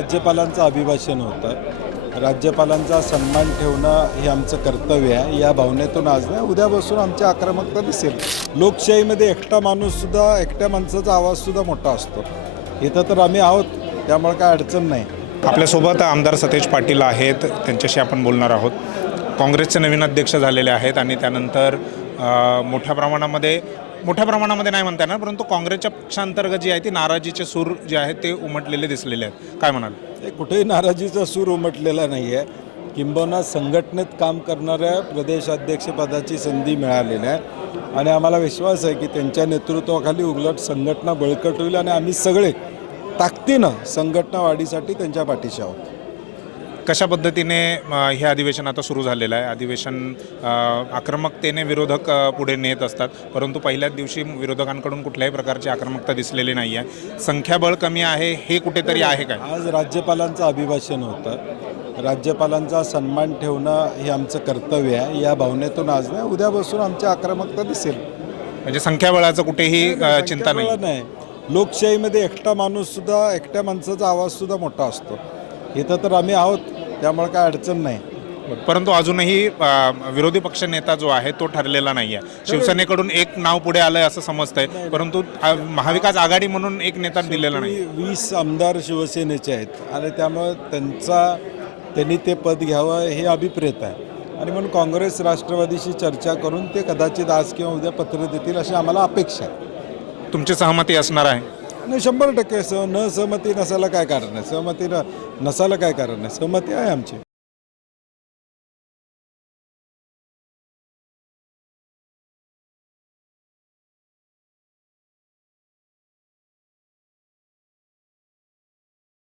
राज्यपालांचं अभिभाषण होतं. राज्यपालांचा सन्मान ठेवणं हे आमचं कर्तव्य आहे. या भावनेतून आज नाही उद्यापासून आमची आक्रमकता दिसेल. लोकशाहीमध्ये एकटा माणूससुद्धा एकट्या माणसाचा आवाजसुद्धा मोठा असतो. इथं तर आम्ही आहोत त्यामुळे काय अडचण नाही. आपल्यासोबत आमदार सतेज पाटील आहेत त्यांच्याशी आपण बोलणार आहोत. काँग्रेसचे नवीन अध्यक्ष झालेले आहेत आणि त्यानंतर मोठ्या प्रमाणामध्ये मोठ्या प्रमाणामध्ये नाही म्हणता येणार परंतु काँग्रेसच्या पक्षांतर्गत जी आहे ती नाराजीचे सूर जे आहेत ते उमटलेले दिसलेले आहेत. काय म्हणाल? कुठेही नाराजीचा सूर उमटलेला नाही आहे किंबहुना संघटनेत काम करणाऱ्या प्रदेशाध्यक्षपदाची संधी मिळालेली आहे. आणि आम्हाला विश्वास आहे की त्यांच्या नेतृत्वाखाली उलट संघटना बळकट होईल आणि आम्ही सगळे ताकदीनं संघटना वाढीसाठी त्यांच्या पाठीशी आहोत. कशा पद्धतीने हे अधिवेशन आता सुरू झालेलं आहे? अधिवेशन आक्रमकतेने विरोधक पुढे नेत असतात. परंतु पहिल्याच दिवशी विरोधकांकडून कुठल्याही प्रकारची आक्रमकता दिसलेली नाही आहे. संख्याबळ कमी आहे हे कुठेतरी आहे काय? आज राज्यपालांचं अभिभाषण होतं. राज्यपालांचा सन्मान ठेवणं हे आमचं कर्तव्य आहे. या भावनेतून आज नाही उद्यापासून आमची आक्रमकता दिसेल. म्हणजे संख्याबळाचं कुठेही चिंता नाही. लोकशाहीमध्ये एकटा माणूससुद्धा एकट्या माणसाचा आवाजसुद्धा मोठा असतो. इथं तर आम्ही आहोत. त्यामुळे काय अडचण नाही. परंतु अजूनही अ, विरोधी पक्ष नेता जो आहे तो ठरलेला नाही आहे शिवसेनेकडून एक नाव पुढे आलंय असं समजतंय. परंतु अ, महाविकास आघाडी म्हणून एक नेता दिलेला नाही. वी- वीस आमदार शिवसेनेचे आहेत. आणि त्यामुळे त्यांचा त्यांनी ते पद घ्यावं हे अभिप्रेत आहे. आणि म्हणून काँग्रेस राष्ट्रवादीशी चर्चा करून ते कदाचित आज किंवा उद्या पत्र देतील अशी आम्हाला अपेक्षा आहे. तुमची सहमती असणार आहे. नाही शंभर टक्के सह न सहमती नसायला काय कारण आहे सहमती न नसायला काय कारण आहे सहमती आहे आमची